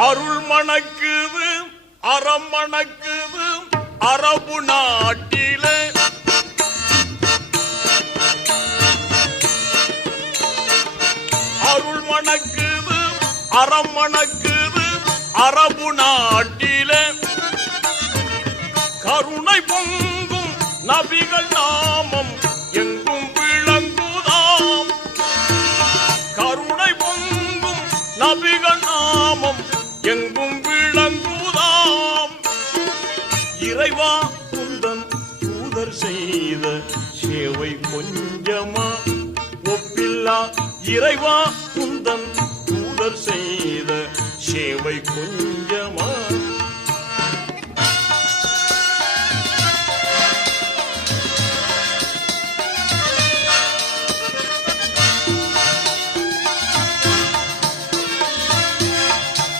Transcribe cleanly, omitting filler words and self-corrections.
அருள் மணக்குது அறம் மணக்குது அரபு நாட்டிலே அருள் மணக்குது அறம் மணக்குது அரபு நாட்டிலே கருணை பொங்கும் நபிகள் நாமம் எங்கும் விளங்குதாம் கருணை பொங்கும் நபிகள் நாமம் எங்கும் விளங்குதாம் இறைவா குந்தன் தூதர் செய்த சேவை கொஞ்சமா ஒப்பில்லா இறைவா குந்தன் தூதர் செய்த சேவை கொஞ்சம்